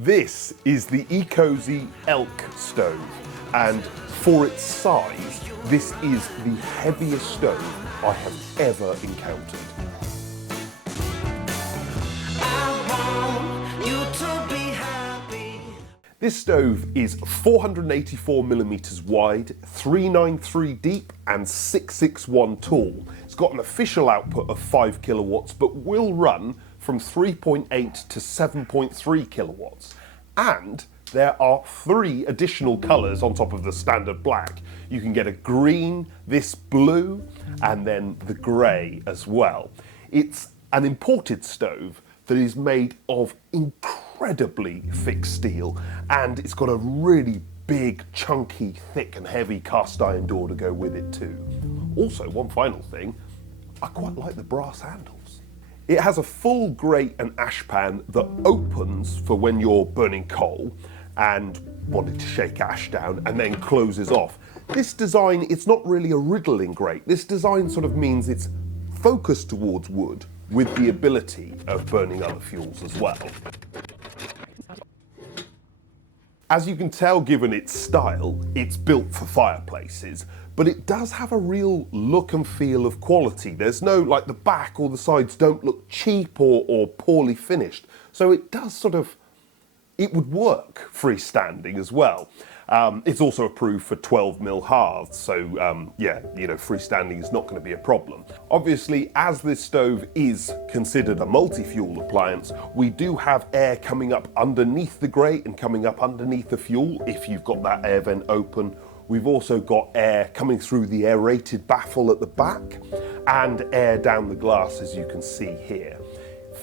This is the Ecosy Elk stove, and for its size, this is the heaviest stove I have ever encountered. This stove is 484 millimeters wide, 393 deep and 661 tall. It's got an official output of 5 kilowatts, but will run from 3.8 to 7.3 kilowatts. And there are 3 additional colours on top of the standard black. You can get a green, this blue, and then the grey as well. It's an imported stove that is made of incredibly thick steel, and it's got a really big, chunky, thick and heavy cast iron door to go with it too. Also, one final thing, I quite like the brass handles. It has a full grate and ash pan that opens for when you're burning coal and wanting to shake ash down, and then closes off. This design, it's not really a riddling grate. This design sort of means it's focused towards wood with the ability of burning other fuels as well. As you can tell, given its style, it's built for fireplaces, but it does have a real look and feel of quality. There's no, like, the back or the sides don't look cheap or poorly finished. So it does sort of, it would work freestanding as well. It's also approved for 12mm halves, so yeah, you know, freestanding is not going to be a problem. Obviously, as this stove is considered a multi-fuel appliance, we do have air coming up underneath the grate and coming up underneath the fuel if you've got that air vent open. We've also got air coming through the aerated baffle at the back and air down the glass, as you can see here.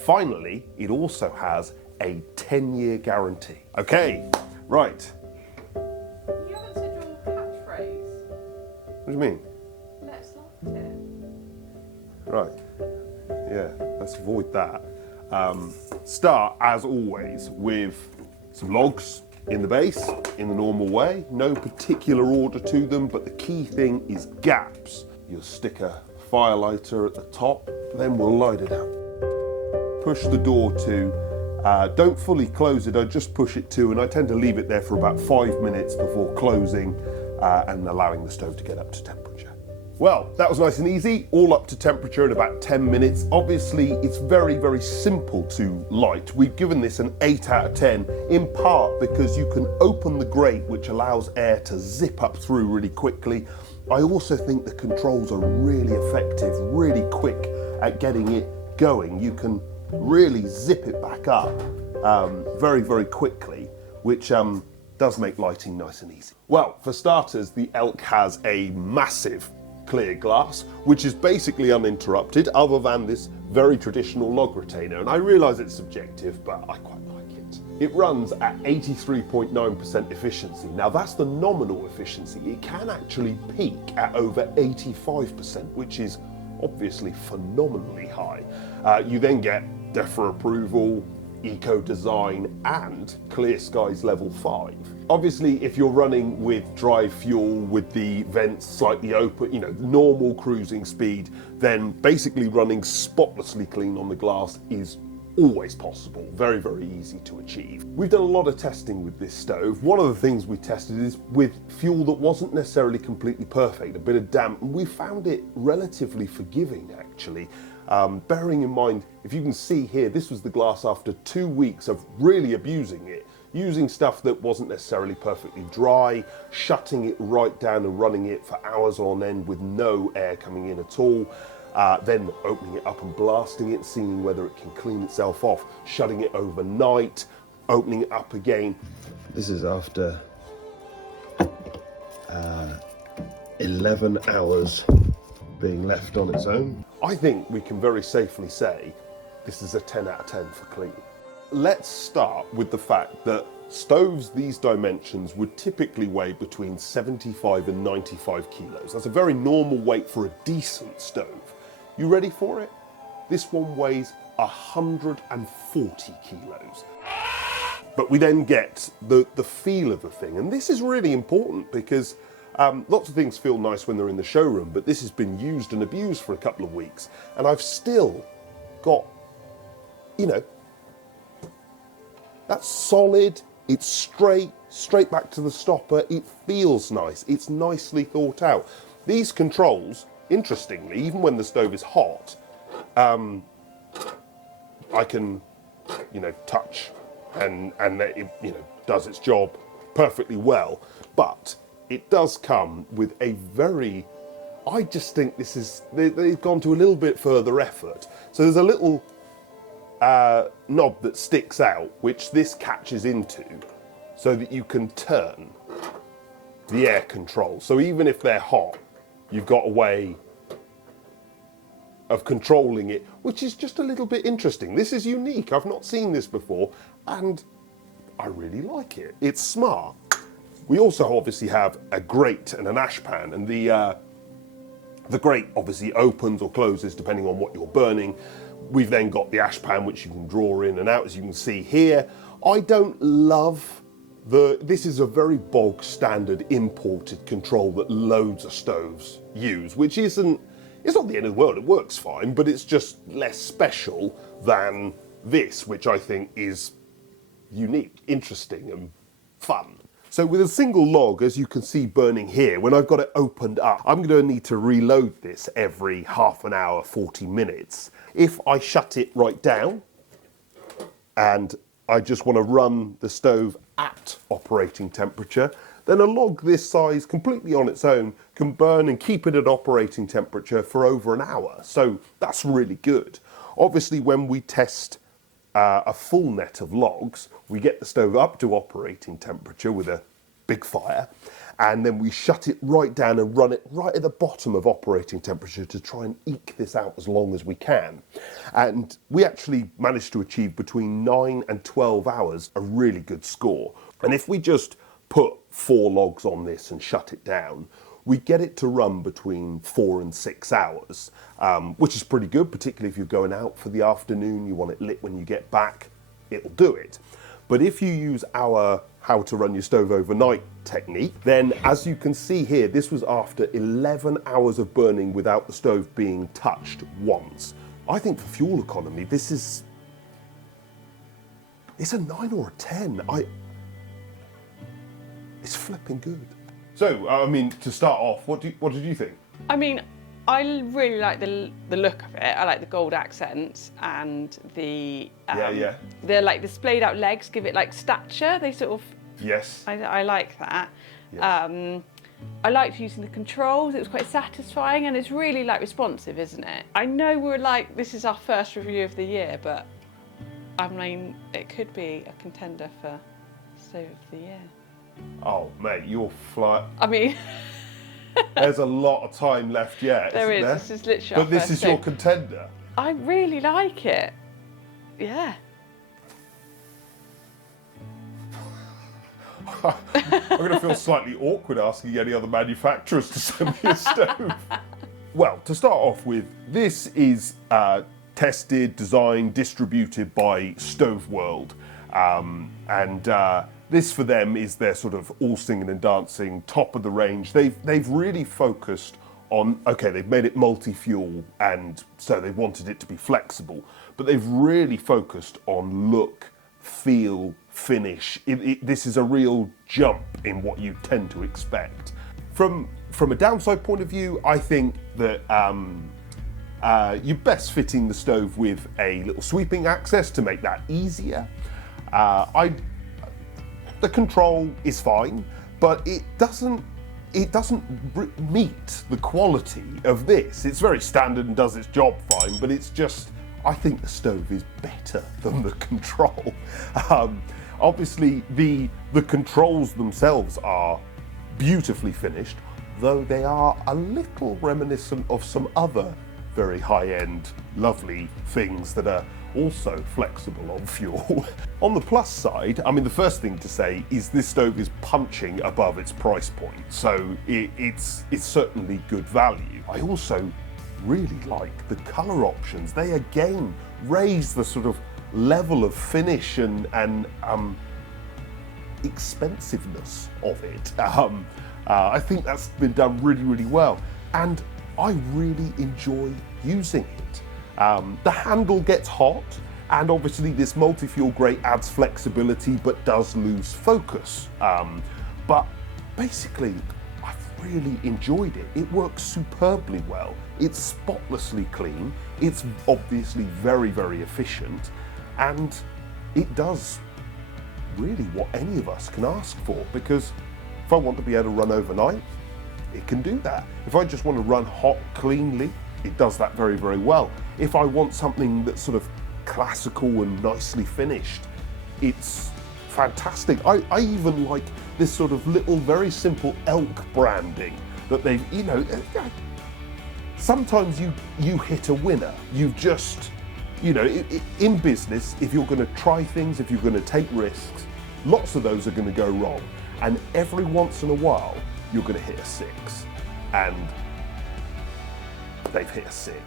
Finally, it also has a 10-year guarantee. Okay, right. You haven't said your catchphrase. What do you mean? Let's light it. Right. Yeah, let's avoid that. Start, as always, with some logs in the base, in the normal way. No particular order to them, but the key thing is gaps. You'll stick a fire lighter at the top, then we'll light it up. Push the door to. Don't fully close it, I just push it to, and I tend to leave it there for about 5 minutes before closing and allowing the stove to get up to temperature. Well, that was nice and easy, all up to temperature in about 10 minutes. Obviously, it's very, very simple to light. We've given this an 8 out of 10, in part because you can open the grate, which allows air to zip up through really quickly. I also think the controls are really effective, really quick at getting it going. You can really zip it back up very, very quickly, which does make lighting nice and easy. Well, for starters, the Elk has a massive clear glass, which is basically uninterrupted other than this very traditional log retainer. And I realise it's subjective, but I quite like it. It runs at 83.9% efficiency. Now that's the nominal efficiency. It can actually peak at over 85%, which is obviously phenomenally high. You then get DEFRA approval, eco design and Clear Skies level 5. Obviously, if you're running with dry fuel with the vents slightly open, you know, normal cruising speed, then basically running spotlessly clean on the glass is always possible. Very, very easy to achieve. We've done a lot of testing with this stove. One of the things we tested is with fuel that wasn't necessarily completely perfect, a bit of damp, and we found it relatively forgiving actually. Bearing in mind, if you can see here, this was the glass after 2 weeks of really abusing it, using stuff that wasn't necessarily perfectly dry, shutting it right down and running it for hours on end with no air coming in at all, then opening it up and blasting it, seeing whether it can clean itself off, shutting it overnight, opening it up again. This is after 11 hours being left on its own. I think we can very safely say this is a 10 out of 10 for clean. Let's start with the fact that stoves these dimensions would typically weigh between 75 and 95 kilos. That's a very normal weight for a decent stove. You ready for it? This one weighs 140 kilos. But we then get the feel of the thing, and this is really important because lots of things feel nice when they're in the showroom, but this has been used and abused for a couple of weeks, and I've still got, you know, That's solid, it's straight back to the stopper, it feels nice, it's nicely thought out. These controls, interestingly, even when the stove is hot, I can, touch and it, does its job perfectly well. But it does come with a very, I just think this is, they've gone to a little bit further effort. So there's a little knob that sticks out, which this catches into, so that you can turn the air control. So even if they're hot, you've got a way of controlling it, which is just a little bit interesting. This is unique. I've not seen this before, and I really like it. It's smart. We also obviously have a grate and an ash pan, and the grate obviously opens or closes depending on what you're burning. We've then got the ash pan, which you can draw in and out, as you can see here. I don't love this is a very bog standard imported control that loads of stoves use, which isn't, it's not the end of the world, it works fine, but it's just less special than this, which I think is unique, interesting and fun. So with a single log, as you can see burning here, when I've got it opened up, I'm going to need to reload this every half an hour, 40 minutes. If I shut it right down and I just want to run the stove at operating temperature, then a log this size, completely on its own, can burn and keep it at operating temperature for over an hour. So that's really good. Obviously, when we test a full net of logs, we get the stove up to operating temperature with a big fire, and then we shut it right down and run it right at the bottom of operating temperature to try and eke this out as long as we can. And we actually managed to achieve between 9 and 12 hours, a really good score. And if we just put 4 logs on this and shut it down, we get it to run between 4 and 6 hours, which is pretty good, particularly if you're going out for the afternoon, you want it lit when you get back, it'll do it. But if you use our how to run your stove overnight technique, then as you can see here, this was after 11 hours of burning without the stove being touched once. I think for fuel economy, it's a 9 or a 10. It's flipping good. So, I mean, to start off, what did you think? I mean, I really like the look of it. I like the gold accents and the like the splayed out legs give it like stature. They sort of, yes. I like that. Yes. I liked using the controls. It was quite satisfying, and it's really like responsive, isn't it? I know we're like, this is our first review of the year, but I mean, it could be a contender for stove of the year. Oh, mate, you're fly. I mean, there's a lot of time left yet. there is. There? This is literally. But this is your contender. I really like it. Yeah. I'm going to feel slightly awkward asking any other manufacturers to send me a stove. Well, to start off with, this is tested, designed, distributed by Stove World, and this for them is their sort of all singing and dancing, top of the range. They've really focused on, okay, they've made it multi-fuel, and so they wanted it to be flexible, but they've really focused on look, feel, finish. This is a real jump in what you tend to expect. From a downside point of view, I think that you're best fitting the stove with a little sweeping access to make that easier. The control is fine, but it doesn't meet the quality of this. It's very standard and does its job fine, but it's just, I think the stove is better than the control. Obviously, the controls themselves are beautifully finished, though they are a little reminiscent of some other very high-end, lovely things that are also flexible on fuel. On the plus side, I mean, the first thing to say is this stove is punching above its price point, so it's certainly good value. I also really like the colour options. They again raise the sort of level of finish and expensiveness of it. I think that's been done really, really well, and I really enjoy using it. The handle gets hot, And obviously this multi-fuel grate adds flexibility but does lose focus. But basically, I've really enjoyed it. It works superbly well. It's spotlessly clean. It's obviously very, very efficient. And it does really what any of us can ask for, because if I want to be able to run overnight, it can do that. If I just want to run hot cleanly, it does that very, very well. If I want something that's sort of classical and nicely finished, it's fantastic. I even like this sort of little, very simple Elk branding that they've, you know, sometimes you hit a winner. You've just, you know, in business, if you're going to try things, if you're going to take risks, lots of those are going to go wrong. And every once in a while, you're going to hit a 6. And they've hit a 6.